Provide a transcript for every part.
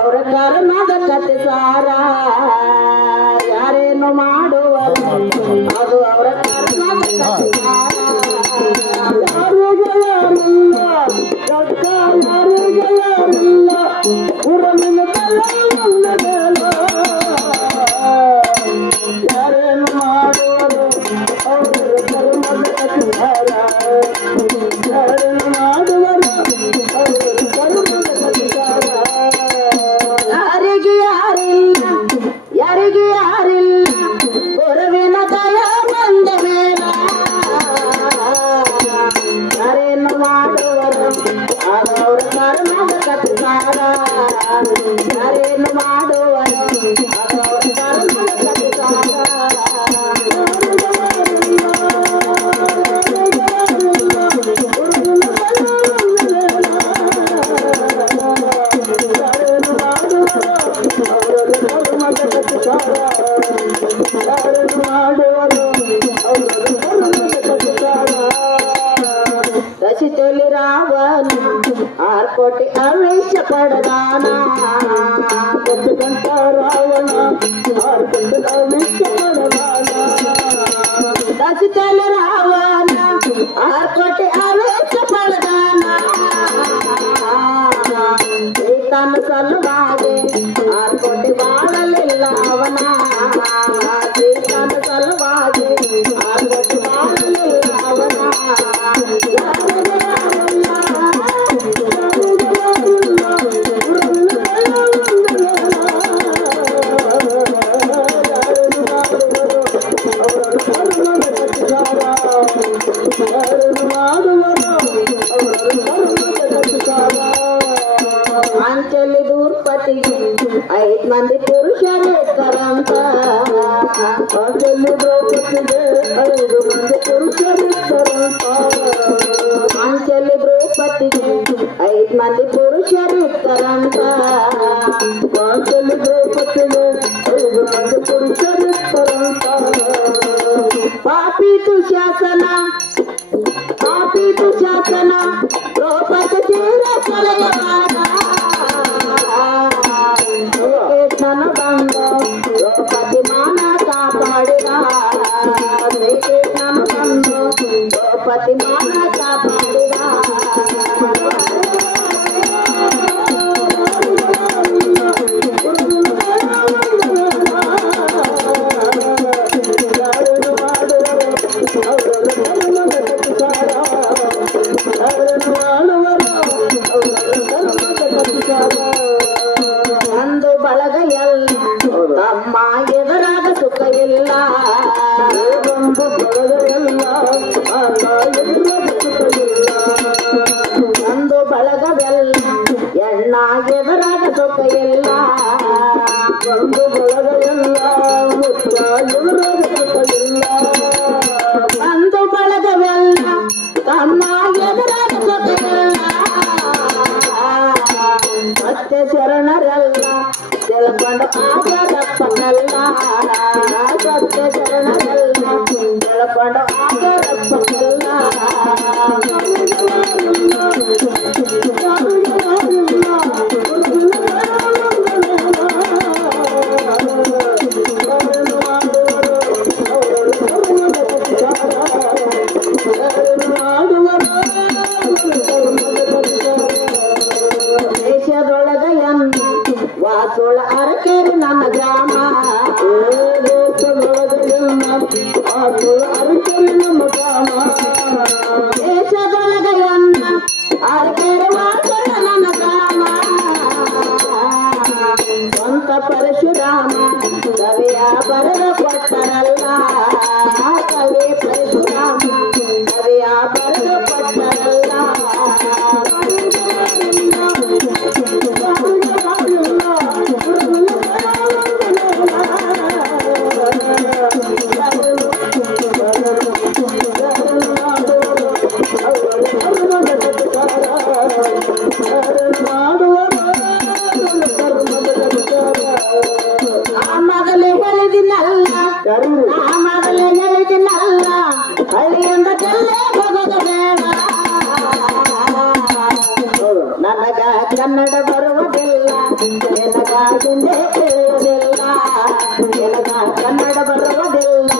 ಅವರ ಕರ್ಮದ ಕತೆ ಸಾರ ಯಾರೇನು ಮಾಡುವರು ಅದು ಅವರ ಕರ್ಮದ ಕತೆ ಸಾರ ಯಾರಿಗೆಲ್ಲ ಉರಮಿನ ಯಾರೇನು ಮಾಡುವರು ಅವರ ಕರ್ಮದ ಕತೆ ಸಾರ ಯಾರೇನು ಮಾಡುವರು ಅವರ ಕರ್ಮದ ಕತೆ ಸಾರ ಯಾರಿಗೆ ಯಾರಿಲ್ಲ ಗುರುವಿನ ದಯ ಬಂದ ಮೇಲ ಯಾರೇನು ಮಾಡುವರು ಅವರ ಕರ್ಮದ ಕತೆ ಸಾರ ಯಾರೇನು ಮಾಡುವರು ಅವರ ಕರ್ಮದ ಕತೆ ಸಾರ ದಶಿತಲಿ ರಾವಣ 6 ಕೋಟಿ ಅವೇಶ ಪಡದಾನ ರಾವಣ 6 ಕೋಟಿ ಅವೇಶ ಪಡದಾನ ದಶಿತಲಿ ರಾವಣ 6 ಕೋಟಿ ಅವೇಶ ಪಡದಾನ ತನ್ನ ಸಲುವಾಗಿ 6 ಕೋಟಿ ಮಾಡಲಿಲ್ಲ ಅವನ ತನ್ನ ಸಲುವಾಗಿ 6 ಕೋಟಿ ಮಾಡಲಿಲ್ಲ ಅವನ ಅಂಚಲಿ ದೂರ್ಪತಿಗೆ 5 ಮಂದಿ ಪುರುಷರು ಇದ್ದರಂತ ಅಂಚಲಿ ದ್ರೌಪದಿಗೆ 5 ಮಂದಿ ಪುರುಷರು ಇದ್ದರಂತ ಅಂಚಲಿ ದ್ರೌಪದಿಗೆ 5 ಮಂದಿ ಪುರುಷರು ಇದ್ದರಂತ ಅಂಚಲಿ ದ್ರೌಪದಿಗೆ 5 ಮಂದಿ ಪುರುಷರು ಇದ್ದರಂತ ಪಾಪಿ ದುಶಾಸನ ದ್ರೌಪದಿ ತೀರ ಸಲಹೆವಾದ ಶ್ರೀಕೃಷ್ಣನ ಬಂದ ದ್ರೌಪದಿ ಮಾನ ಕಾಪಾಡಿದ ಶ್ರೀಕೃಷ್ಣನ ಬಂದ ದ್ರೌಪದಿ ಮಾನ ಕಾಪಾಡಿದ ಒಂದು ಬಳಗ ಎಲ್ಲ ತಮ್ಮ ಎದುರಾಗ ಸುಖ ಇಲ್ಲ ಒಂದು ಬಳಗ ಎಲ್ಲ ಒಂದು ಬಳಗವೆಲ್ಲ ಎಣ್ಣ ಎದುರಾಗ ಸುಖ ಇಲ್ಲ ಒಂದು ಬಳಗ ಎಲ್ಲ ಮುತ್ತ ಎದುರಾಗ ಸುಖ ಇಲ್ಲ ಒಂದು ಬಳಗವೆಲ್ಲ ತಮ್ಮ ಎದುರಾಗ ಸುಖ ಇಲ್ಲ ಸತ್ಯ ಶರಣರೆಲ್ಲ ತಿಳ್ಕೊಂಡು ಆಗರಪ್ಪನಲ್ಲ ಸತ್ಯ ಶರಣರೆಲ್ಲ ತಿಳ್ಕೊಂಡು ಆಗರಪ್ಪನಲ್ಲ ದೇಶದೊಳಗ ವಾಸೋಳ ಅರಕೇರಿ ನನ್ನ ಗ್ರಾಮ ವಾಸೋಳ ಅರಕೇರಿ ನಮ್ಮ ಗ್ರಾಮ ದೇಶದೊಳಗ ಅರಕೇರಿ ವಾಸೋಳ ನನ್ನ ಗ್ರಾಮ ಸ್ವಂತ ಪರಶುರಾಮ ಕವಿಯ ಬರೆದ ಕೊಟ್ಟರಲ್ಲ ಕವಿ ಪರಶುರಾಮ ಕವಿಯ ಬರೆದ ಕೊಟ್ಟರಲ್ಲ ಮೊದಲೇ ಹೇಳಿದಿನಲ್ಲ ಹಳ್ಳಿಯಿಂದ ಕಲ್ಲೇ ಹೋಗೋದು ಬೇಡ ನನಗ ಕನ್ನಡ ಬರುವುದಿಲ್ಲ ನಿನಗಾಗಿಂದೆ ತಿಳಿಯುವುದಿಲ್ಲ ನಿನಗ ಕನ್ನಡ ಬರುವುದಿಲ್ಲ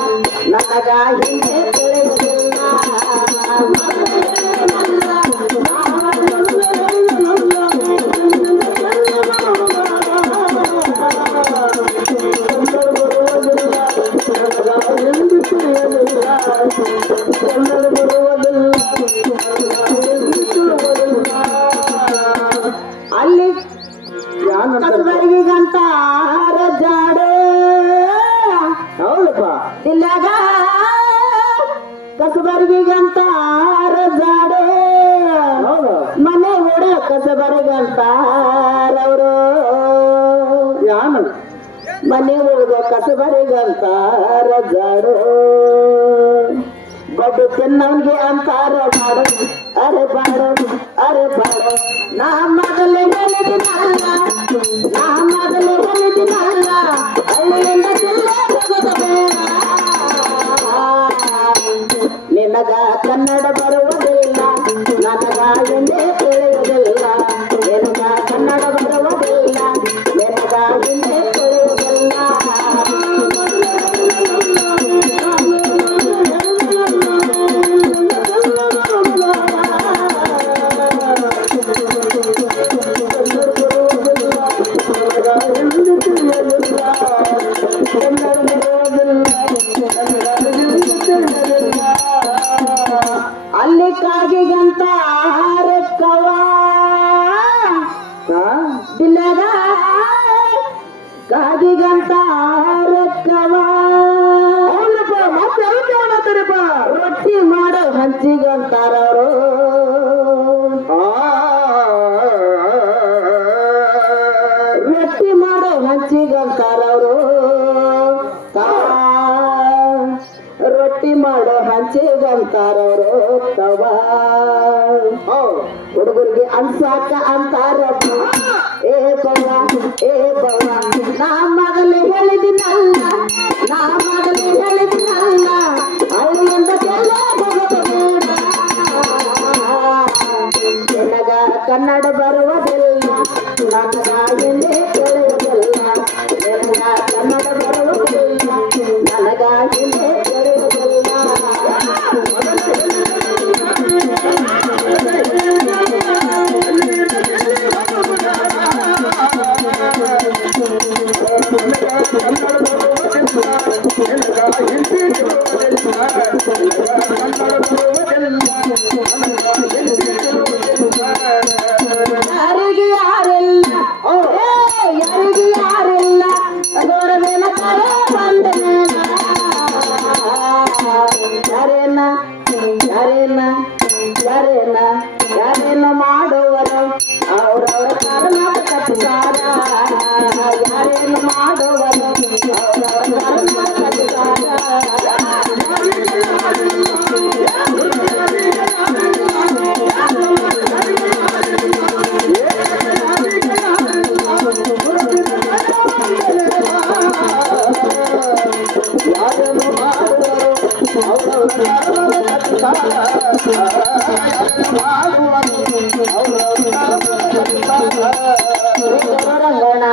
ನನಗ ಹಿಂದೆ ತಿಳಿಯುವುದಿಲ್ಲ ಅಲ್ಲಿ ಕಸಬರಿಗಂತ ಜಾಡು ಹೌದಪ್ಪ ಇಲ್ಲಾಗ ಕಸಬರಿಗಂತ ಜಾಡು ಹೌದು ಮನೆ ಓಡ ಕಸಬರಿಗಂತಾರವರು ಯಾನು ಮನೆ ಓದ ಕಸಬರಿಗಂತಾರ ಜಾಡು ಬಡ್ಡು ಚೆನ್ನವನ್ಗೆ ಅಂತಾರ ಬಾಡು ಅರೆ ಬಾಡು ಅರೆ ಬಾಡು ನಾ ಮೊದಲೇ ಹೇಳಿದಿನಲ್ಲ ನಾ ಮೊದಲೇ ಹೇಳಿದಿನಲ್ಲ ಹಳ್ಳಿಯಿಂದ ಜಿಲ್ಲೆ ಹೋಗೋದ ಬೇಡ ನಿನಗ ಕನ್ನಡ ಬರುವುದಿಲ್ಲ ನನಗ ಎಂದೇ ತಿಳಿಯುವುದಿಲ್ಲ ನಿನಗ ಕನ್ನಡ ಬರುವುದಿಲ್ಲ ನಿನಗ ಎಂದೇ ತಿಳಿಯುವುದಿಲ್ಲ ಅಲ್ಲಿ ಕಾಗಿಗಂತ ಆರಕ್ಕವ ಬಿಲ್ಲದ ಕಾಗಿಗಂತ ಆರಕ್ಕವ ರೊಟ್ಟಿ ಮಾಡೋ ಹಂಚಿಗಂತಾರವರು ರೊಟ್ಟಿ ಮಾಡೋ ಹಂಚಿಗಂತಾರವರು ರೊಟ್ಟಿ ಮಾಡೋ ಹಂಚಿಗಂತಾರವರು ತವ ಹುಡುಗರಿಗೆ ಅನ್ಸಾಕ ಅಂತಾರ ಏ ಬವ ಏ ಬವ ನಾ ಮೊದಲೇ ಹೇಳಿದಿನಲ್ಲ ನಾ ಮೊದಲೇ ಹೇಳಿದಿನಲ್ಲ ಹಳ್ಳಿಯಿಂದ ಎಲ್ಲ ಹೋಗೋದ ಬೇಡ ನಿನಗ ಕನ್ನಡ ಬರುವುದಿಲ್ಲ ನನಗ ಎಂದೇ ತಿಳಿಯುವುದಿಲ್ಲ ನಿನಗ ಕನ್ನಡ ಬರುವುದಿಲ್ಲ ನನಗ ಎಂದೇ ತಿಳಿಯುವುದಿಲ್ಲ ಯಾರಿಗೆ ಯಾರಿಲ್ಲ ಯಾರಿಗೆ ಯಾರಿಲ್ಲ ನೋಡಬೇನ ಬಂದ ಯಾರೇನ ಯಾರೇನ ಯಾರೇನ ಯಾರೇನ ಮಾಡುವರು ಅವರವರ ಕರ್ನಾಟಕ ಯಾರೇನ ಮಾಡುವರು ಅವರವರ ರಂಗಣ